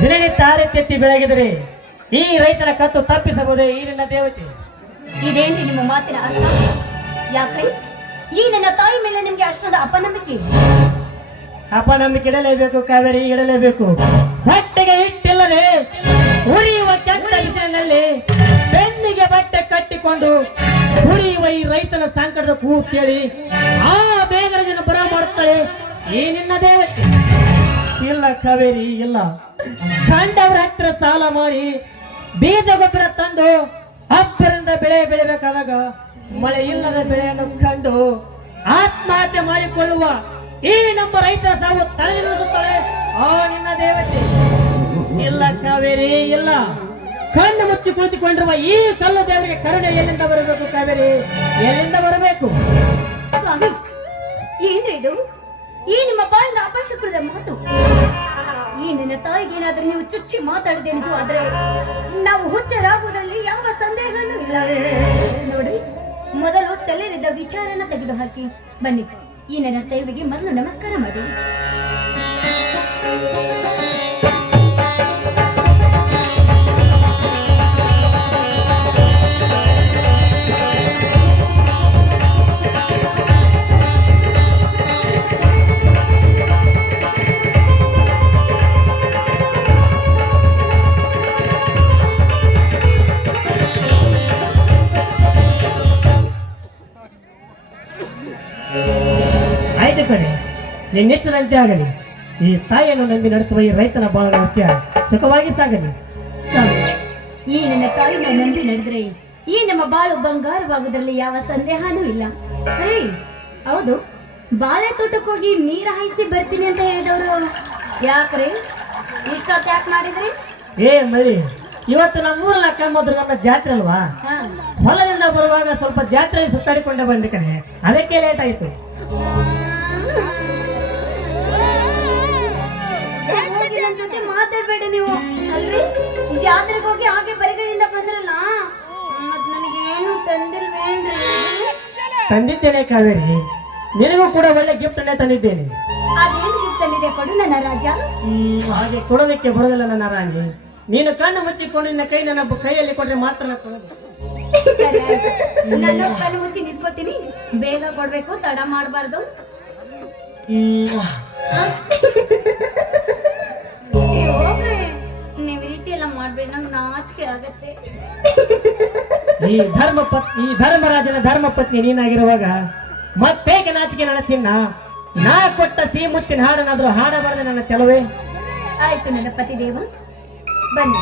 ದಿನನಿತ್ಯ ಆರತ್ಯೆತ್ತಿ ಬೆಳಗಿದರೆ ಈ ರೈತನ ಕತ್ತು ತಪ್ಪಿಸಬಹುದೇ ಈ ನಿನ್ನ ದೇವತೆ? ಇದೇನ್ರಿ ನಿಮ್ಮ ಮಾತಿನ ಅರ್ಥ? ಯಾಕ್ರಿ ಈ ನನ್ನ ತಾಯಿ ಮೇಲೆ ನಿಮ್ಗೆ ಅಷ್ಟೊಂದು ಅಪನಂಬಿಕೆ? ಅಪನಂಬಿಕೆ ಇಡಲೇಬೇಕು ಕಾವೇರಿ, ಇಡಲೇಬೇಕು. ಹೊಟ್ಟೆಗೆ ಹಿಟ್ಟಿಲ್ಲದೆ ಉರಿಯುವ ಕೆಟ್ಟ ಬಿಸಿಲಿನಲ್ಲಿ ಬೆನ್ನಿಗೆ ಬಟ್ಟೆ ಕಟ್ಟಿಕೊಂಡು ಉರಿಯುವ ಈ ರೈತನ ಸಂಕಟದ ಕೂಗು ಕೇಳಿ ಆ ಬೇಗರ ಜನ ಬರ ಮಾಡುತ್ತಾಳೆ ಈ ನಿನ್ನ ದೇವತೆ. ಇಲ್ಲ ಕಾವೇರಿ, ಇಲ್ಲ. ಕಂಡವರ ಹತ್ತಿರ ಸಾಲ ಮಾಡಿ ಬೀಜ ಗೊಬ್ಬರ ತಂದು ಹಬ್ಬರಿಂದ ಬೆಳೆ ಬೆಳಿಬೇಕಾದಾಗ ಮಳೆ ಇಲ್ಲದ ಬೆಳೆಯನ್ನು ಕಂಡು ಆತ್ಮಹತ್ಯೆ ಮಾಡಿಕೊಳ್ಳುವ ಈ ನಮ್ಮ ರೈತರ ಸಾವು ತಡೆದು ನಿಲ್ಲಿಸುತ್ತಾಳೆ ಆ ನಿನ್ನ ದೇವತೆ. ಇಲ್ಲ ಕಾವೇರಿ, ಇಲ್ಲ. ಕಣ್ಣು ಮುಚ್ಚಿ ಕುಳಿತುಕೊಂಡಿರುವ ಈ ಕಲ್ಲು ದೇವರಿಗೆ ಕರುಣೆ ಎಲ್ಲಿಂದ ಬರಬೇಕು ಕಾವೇರಿ, ಎಲ್ಲಿಂದ ಬರಬೇಕು? ಸ್ವಾಮಿ, ಏನ್ರಿ ಇದು? ಈ ನಿಮ್ಮ ಬಾಯಿಂದ ಅಪಶಕುನದ ಮಾತು. ಈ ನನ್ನ ತಾಯಿಗೆ ಏನಾದ್ರೂ ನೀವು ಚುಚ್ಚಿ ಮಾತಾಡಿದೆ ನಿಜವಾದ್ರೆ ನಾವು ಹುಚ್ಚರಾಗುವುದರಲ್ಲಿ ಯಾವ ಸಂದೇಹನೂ ಇಲ್ಲ. ನೋಡಿ, ಮೊದಲು ತಲೆರಿದ್ದ ವಿಚಾರನ ತೆಗೆದು ಹಾಕಿ ಬನ್ನಿ. ಈ ನನ್ನ ತಾಯಿಗೆ ಮೊದಲು ನಮಸ್ಕಾರ ಮಾಡಿ. ಆಯ್ತು ಕಣೆ, ನಿನ್ನೆಷ್ಟರಂತೆ ಆಗಲಿ. ಈ ತಾಯಿಯನ್ನು ನಂಬಿ ನಡೆಸುವ ಈ ರೈತನ ಬಾಳ ಮುಖ್ಯ ಸುಖವಾಗಿ ಸಾಗಲಿ. ಈ ನನ್ನ ತಾಯಿನ ನಂಬಿ ನಡೆದ್ರೆ ಈ ನಮ್ಮ ಬಾಳು ಬಂಗಾರವಾಗುವುದರಲ್ಲಿ ಯಾವ ಸಂದೇಹನೂ ಇಲ್ಲ. ಸರಿ, ಹೌದು. ಬಾಳೆ ತೋಟಕ್ಕೆ ಹೋಗಿ ನೀರು ಹಾಯಿಸಿ ಬರ್ತೀನಿ ಅಂತ ಹೇಳಿದವರು ಯಾಕ್ರಿ ಇಷ್ಟೊತ್ತು ಯಾಕೆ ಮಾಡಿದ್ರಿ? ಏ ಮಳಿ, ಇವತ್ತು ನಮ್ಮೂರಲ್ಲ ಕಮ್ಮದ್ರ ನನ್ನ ಜಾತ್ರೆ ಅಲ್ವಾ? ಹೊಲದಿಂದ ಬರುವಾಗ ಸ್ವಲ್ಪ ಜಾತ್ರೆ ಸುತ್ತಾಡಿಕೊಂಡೆ ಬಂದೆ ಕಣೆ, ಅದಕ್ಕೆ ಲೇಟ್ ಆಯ್ತು. ನನ್ನ ಜೊತೆ ಮಾತಾಡ್ಬೇಡಿ ನೀವು. ಅಲ್ರಿ, ಜಾತ್ರೆಗೆ ಹೋಗಿ ಹಾಗೆ ಬರಿಗೈಯಿಂದ ಬಂದ್ರಲ್ಲ, ಮತ್ ನನಗೆ ಏನು ತಂದಿಲ್ವೇನ್ರಿ? ತಂದಿದ್ದೇನೆ ಕಾವೇರಿ, ನಿನಗೂ ಕೂಡ ಒಳ್ಳೆ ಗಿಫ್ಟ್ ಅನ್ನೇ ತಂದಿದ್ದೇನೆ. ಅದೇನು ಗಿಫ್ಟ್ ತಂದಿದೆ ಕೊಡು ನನ್ನ ರಾಜ. ಹಾಗೆ ಕೊಡೋದಕ್ಕೆ ಬರೋದಿಲ್ಲ ನನ್ನ ರಾಣಿ. ನೀನು ಕಣ್ಣು ಮುಚ್ಚಿಕೊಂಡು ನಿನ್ನ ಕೈ ನನ್ನ ಕೈಯಲ್ಲಿ ಕೊಟ್ರೆ ಮಾತ್ರ ನಾನು ಕಣ್ಣು ಮುಚ್ಚಿ ನಿಂತ್ಕೋತೀನಿ. ಬೇಗ ಕೊಡ್ಬೇಕು, ತಡ ಮಾಡಬಾರ್ದು. ನೀವು ರೀತಿ ಎಲ್ಲ ಮಾಡ್ಬೇಡಿ, ನಂಗೆ ನಾಚಿಕೆ ಆಗತ್ತೆ. ಈ ಧರ್ಮರಾಜನ ಧರ್ಮ ಪತ್ನಿ ನೀನಾಗಿರುವಾಗ ಮತ್ತೇಕೆ ನಾಚಿಕೆ ನನ್ನ ಚಿನ್ನ? ನಾ ಕೊಟ್ಟ ಸಿಹಿ ಮುತ್ತಿನ ಹಾಡನಾದ್ರೂ ಹಾಡಬಾರದೆ ನನ್ನ ಚಲವೇ? ಆಯ್ತು ನನ್ನ ಪತಿ ದೇವ, ಬನ್ನಿ.